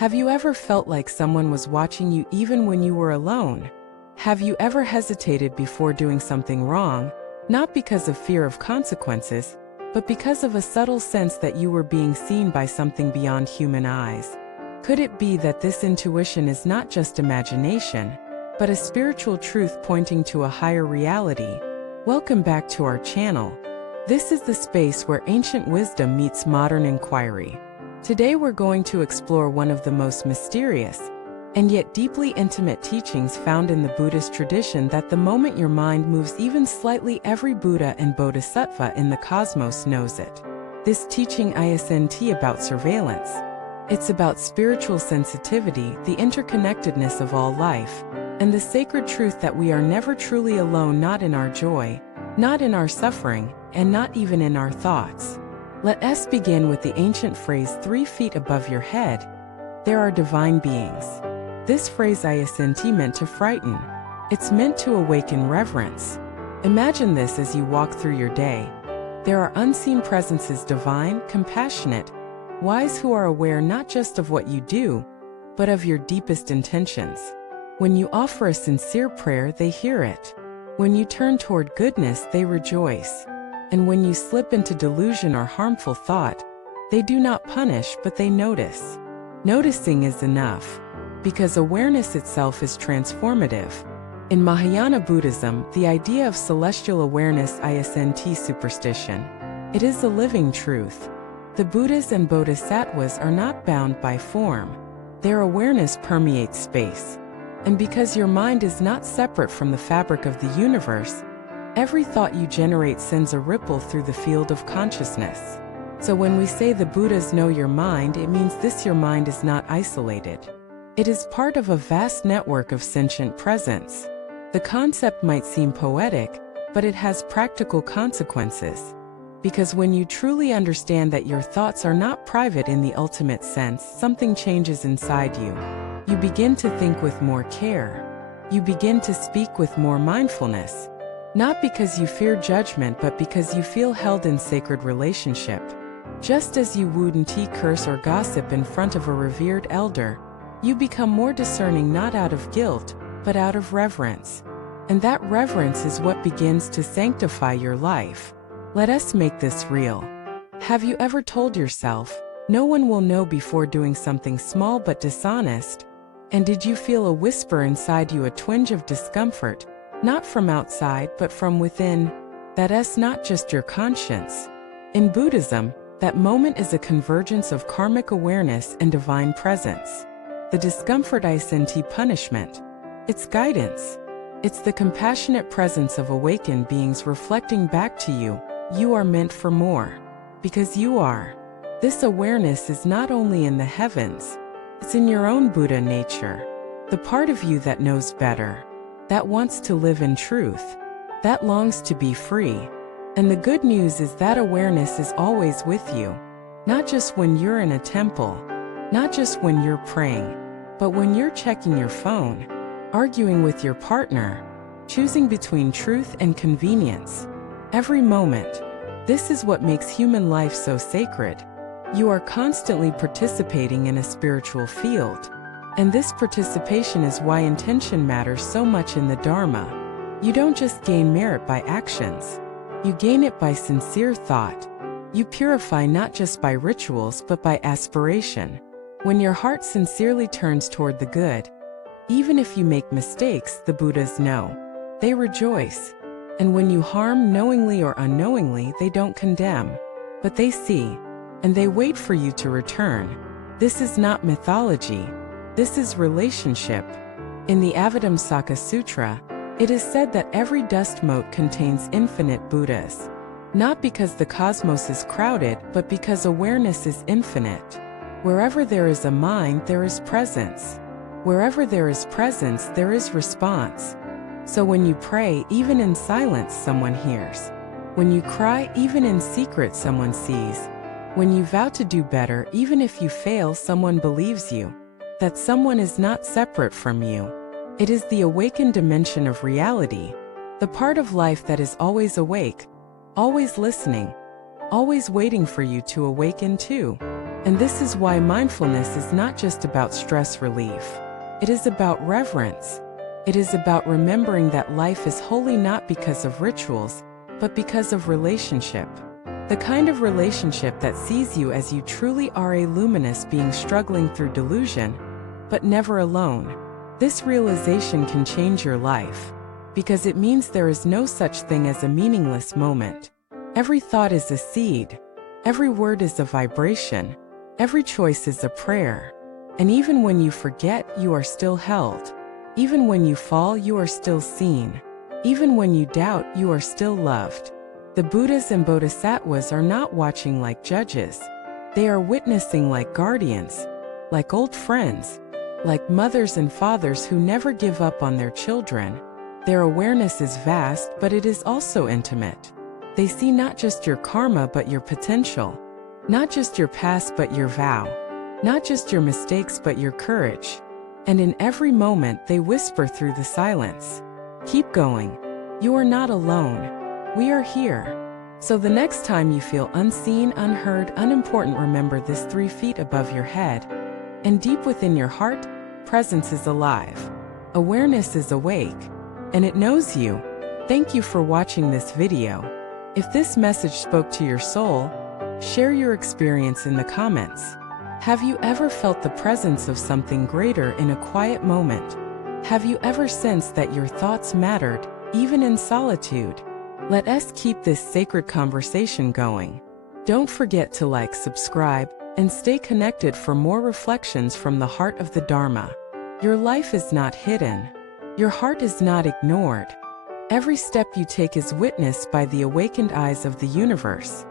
Have you ever felt like someone was watching you even when you were alone? Have you ever hesitated before doing something wrong, not because of fear of consequences, but because of a subtle sense that you were being seen by something beyond human eyes? Could it be that this intuition is not just imagination, but a spiritual truth pointing to a higher reality? Welcome back to our channel. This is the space where ancient wisdom meets modern inquiry. Today we're going to explore one of the most mysterious and yet deeply intimate teachings found in the Buddhist tradition, that the moment your mind moves even slightly, every Buddha and Bodhisattva in the cosmos knows it. This teaching isn't about surveillance. It's about spiritual sensitivity, the interconnectedness of all life, and the sacred truth that we are never truly alone, not in our joy, not in our suffering, and not even in our thoughts. Let us begin with the ancient phrase 3 feet above your head. There are divine beings. This phrase isn't meant to frighten. It's meant to awaken reverence. Imagine this as you walk through your day. There are unseen presences, divine, compassionate, wise, who are aware not just of what you do, but of your deepest intentions. When you offer a sincere prayer, they hear it. When you turn toward goodness, they rejoice. And when you slip into delusion or harmful thought, they do not punish, but they notice. Noticing is enough, because awareness itself is transformative. In Mahayana Buddhism, the idea of celestial awareness isn't superstition. It is a living truth. The Buddhas and Bodhisattvas are not bound by form. Their awareness permeates space. And because your mind is not separate from the fabric of the universe, every thought you generate sends a ripple through the field of consciousness. So when we say the Buddhas know your mind, it means this: your mind is not isolated. It is part of a vast network of sentient presence. The concept might seem poetic, but it has practical consequences. Because when you truly understand that your thoughts are not private in the ultimate sense, something changes inside you. You begin to think with more care. You begin to speak with more mindfulness. Not because you fear judgment, but because you feel held in sacred relationship. Just as you wouldn't curse or gossip in front of a revered elder, you become more discerning, not out of guilt, but out of reverence. And that reverence is what begins to sanctify your life. Let us make this real. Have you ever told yourself, no one will know, before doing something small but dishonest? And did you feel a whisper inside you, a twinge of discomfort, not from outside but from within? That's not just your conscience. In Buddhism, that moment is a convergence of karmic awareness and divine presence. The discomfort isn't punishment. It's guidance. It's the compassionate presence of awakened beings reflecting back to you, you are meant for more. Because you are. This awareness is not only in the heavens, it's in your own Buddha nature. The part of you that knows better, that wants to live in truth, that longs to be free. And the good news is that awareness is always with you. Not just when you're in a temple, not just when you're praying, but when you're checking your phone, arguing with your partner, choosing between truth and convenience. Every moment. This is what makes human life so sacred. You are constantly participating in a spiritual field. And this participation is why intention matters so much in the Dharma. You don't just gain merit by actions. You gain it by sincere thought. You purify not just by rituals but by aspiration. When your heart sincerely turns toward the good, even if you make mistakes, the Buddhas know. They rejoice. And when you harm knowingly or unknowingly, they don't condemn, but they see. And they wait for you to return. This is not mythology. This is relationship. In the Avatamsaka Sutra, it is said that every dust mote contains infinite Buddhas. Not because the cosmos is crowded, but because awareness is infinite. Wherever there is a mind, there is presence. Wherever there is presence, there is response. So when you pray, even in silence, someone hears. When you cry, even in secret, someone sees. When you vow to do better, even if you fail, someone believes you. That someone is not separate from you. It is the awakened dimension of reality, the part of life that is always awake, always listening, always waiting for you to awaken too. And this is why mindfulness is not just about stress relief. It is about reverence. It is about remembering that life is holy not because of rituals, but because of relationship. The kind of relationship that sees you as you truly are, a luminous being struggling through delusion, but never alone. This realization can change your life, because it means there is no such thing as a meaningless moment. Every thought is a seed. Every word is a vibration. Every choice is a prayer. And even when you forget, you are still held. Even when you fall, you are still seen. Even when you doubt, you are still loved. The Buddhas and Bodhisattvas are not watching like judges. They are witnessing like guardians, like old friends, like mothers and fathers who never give up on their children. Their awareness is vast, but it is also intimate. They see not just your karma but your potential, not just your past but your vow, not just your mistakes but your courage. And in every moment they whisper through the silence, "Keep going. You are not alone. We are here." So the next time you feel unseen, unheard, unimportant, remember this: 3 feet above your head and deep within your heart, presence is alive. Awareness is awake, and it knows you. Thank you for watching this video. If this message spoke to your soul, share your experience in the comments. Have you ever felt the presence of something greater in a quiet moment? Have you ever sensed that your thoughts mattered, even in solitude? Let us keep this sacred conversation going. Don't forget to like, subscribe, and stay connected for more reflections from the heart of the Dharma. Your life is not hidden. Your heart is not ignored. Every step you take is witnessed by the awakened eyes of the universe.